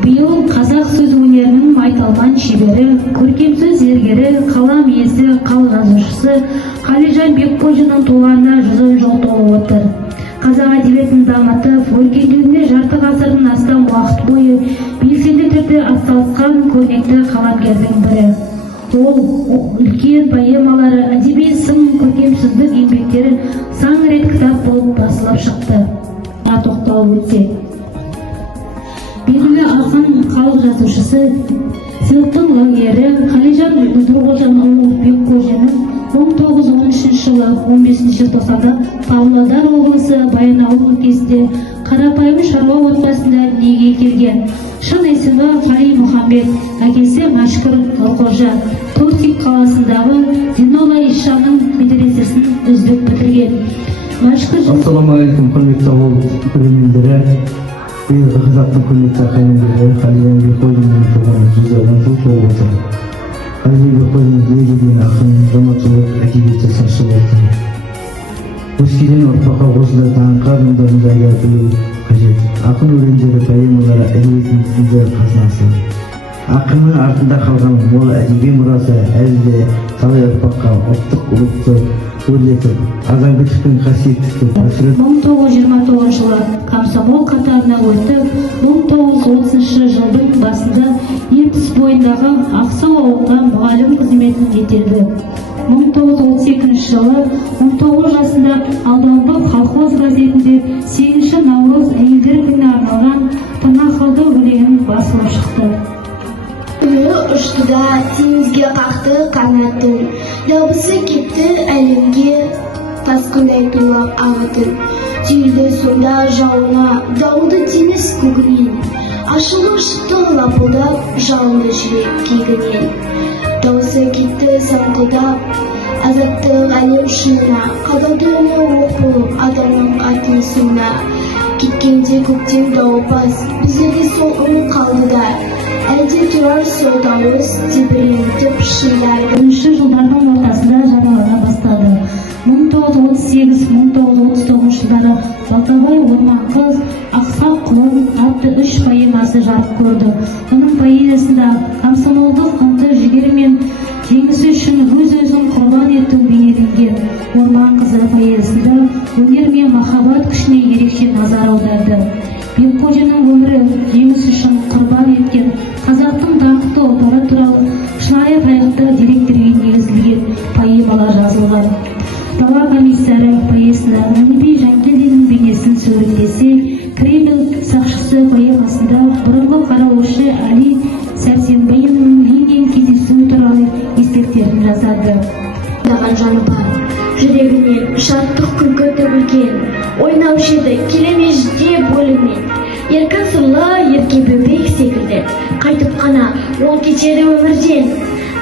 Биыл қазақ сөз өнерінің майталман шебері, көркем сөз зергері, қалам иесі, қал жазушысы Қалижан Бекқожинның туғанына 100 жыл толып отыр. Қазақ әдебиетінің дамытып, өркендеуіне жарты ғасырдан астам уақыт бойы белсенді түрде атсалысқан көрнекті қаламгердің бірі. Ол үлкен поэмалары, әдеби сын, көркемсөздік еңбектері сан рет кітап болып басылып шықты. Тоқталып өтсек, белгілі ақын, халық жазушысы, сыйлықтың лауреаты Қалижан Нұрғожаұлы Бекқожиннің 1913 жылы 15 желтоқсанда Павлодар облысы Баянауыл өлкесінде қарапайым шаруа отбасында дүниеге келген. Шын есімі Қали Мұхамбет, әкесі Машкүр Нұрғожа, Торсик қаласындағы Зинола Ишаның медресесін үздік бітірген. Ассалаумағалейкум, құрметті ауыл көрермендері. Биылғы қазақтың көрнекті қаламгері Қалижан Бекқожинның туғанына 100 жыл толып отыр. Қалижан Бекқожин еңбек ақын, драматург, әдебиетші, сыншы болды. Өскелең ұрпаққа осындай даңқы адамдарын жайға білу қажет. Ақын өлеңдері, поэмалары әдебиетіміздің қазынасы. Ақынның артында қалған мол әдеби мұрасы әлі де талай ұрпаққа ұлттық рухты өрлетіп, адамгершіліктің қасиетті 1929 жылы комсомол қатарына өтіп, 1930 жылдың басында Ертіс бойындағы Ақсау ауылға мұғалім қызметін етеді. 1932 жылы 19 жасында Алданбы колхоз газетінде 8 наурыз әйелдер күніне арналған Тырнақалды өлеңін басылып шықты. Күні ұшты да теңізге қақты қанатын, дауысы кетті әлемге тасқындай тулап ағытын. Түйілді сонда жауына дауылды теңіз көгінен, ашылып шықты лапылдап жалынды жүрек кегінен. Дауысы кетті саңқылдап азаттық әлем шыңына, қалдырды үні оқ болып адамның атын суына. Кеткенде көктем дауылпаз, біздерде сол үн қалды да, әлде тұрар сол дауыс тебірентіп шыңдайды. 10-шы жылдардың ортасында жаралана бастады. 1938-1939 жылдары Балтабай Орманқыз, Ақсақ құлын атты 3 поэмасы жарық көрді. Оның поэзиясында комсомолдық ынты жігері мен жеңісі үшін өз-өзін құрбан ету бейнеленген. Орманқызы поэзиясында өнер мен махаббат күшіне ерекше назар аударды. Бекқожинның өмірі жеңіс үшін құрбан еткен қазақтың даңқты отары туралы шынайы тарихты деректерге негізделген поэмалар жазылған. Дала комиссары поэзиясында Нәби Жангелдиннің бейнесін суреттесе, Кремль сақшысы поэмасында бұрынғы қарауылшы Әли Сәрсенбайұлының Ленин кездесуі туралы естеліктерін жазады. Жаны бар, жүрегінен шаттық күлкі төгілген, ойнаушы еді келемежде бөлімен. Еркін сырлы, ерке бөбек секілді, қайтып қана ол кетеді өмірден.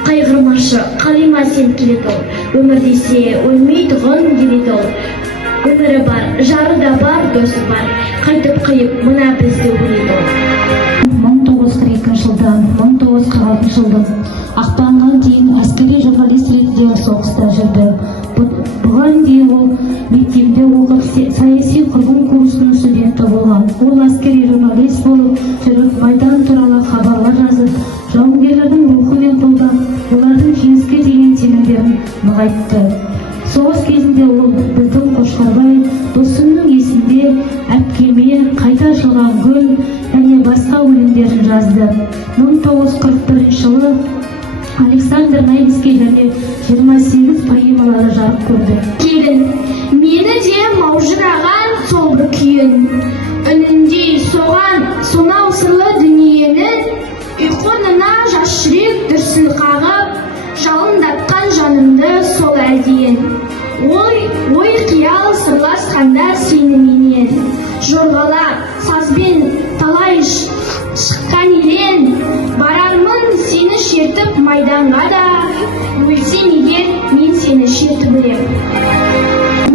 Қайғырмашы, қалима сен келеді ол, өмір десе өлмейтұғын келеді ол. Өмірі бар, жары да бар, досы бар, қайтып қиып мұна бізді өледі ол. 1942 жылдан 1946 жылдың ақпанға дейін әскери журналист ретінде соғыста жүрді. Бұған дейін ол мектебінде оқып саяси құрбым курсының студенті болған. Ол әскери журналист болып жүріп, майдан туралы хабарлар жазып, жауынгерлердің рухымен қолдап, олардың жеңіске деген сенімдерін нығайтты. Соғыс кезінде ол біздің Қошқарбай, досымның есінде, әпкеме, қайта ашылған гүл және басқа өлеңдерін жазды. 1941 жылы Александр Невский және 28 поэмалары жарық көрді. Келін, мені де маужыраған сол бір күйін, үніндей соған сонау сырлы дүниенің, ұйқынына жас жүрек дүрсіл қағып, жалындатқан жанымды сол әлдейін. Ой қиял сырласқанда сеніменен, жорғалап сазбен талай шыққан елен, барармын сені шертіп майданға да, өлсем егер мен сені шертіп өлем.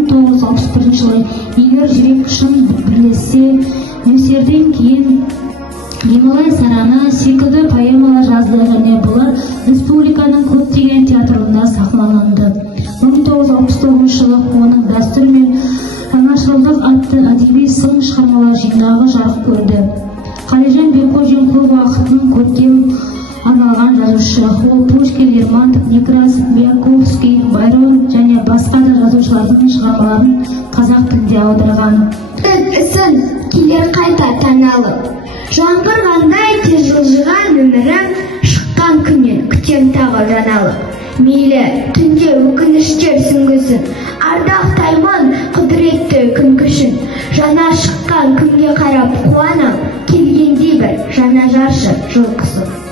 1961 жылы егер жүрек шын бірлессе, нөсерден кейін Гималай сараны секілді поэмалар жазды және бұлар республиканың көптеген театрында сахналанды. 1969 жылы оның дәстүр мен жаңашылдық атты әдеби сын шығармалар жинағы жарық көрді. Қалижан Бекхожин көп уақытын көркем арналған жазушы. Ол Пушкин, Лермонтов, Некрасов, Маяковский, Байрон және басқа да жазушылардың шығармаларын қазақ тілінде аударған. Ісін келер қайта таналып, жаңғырғандай тез жылжыған өмірім, шыққан күннен күтем тағы жаналып. Мейлі түнде өкініштер сүңгісін, ардақтаймын құдіретті күн күшін. Жаңа шыққан күнге қарап қуанам, келгендей бір жаңа жаршы жылқысы.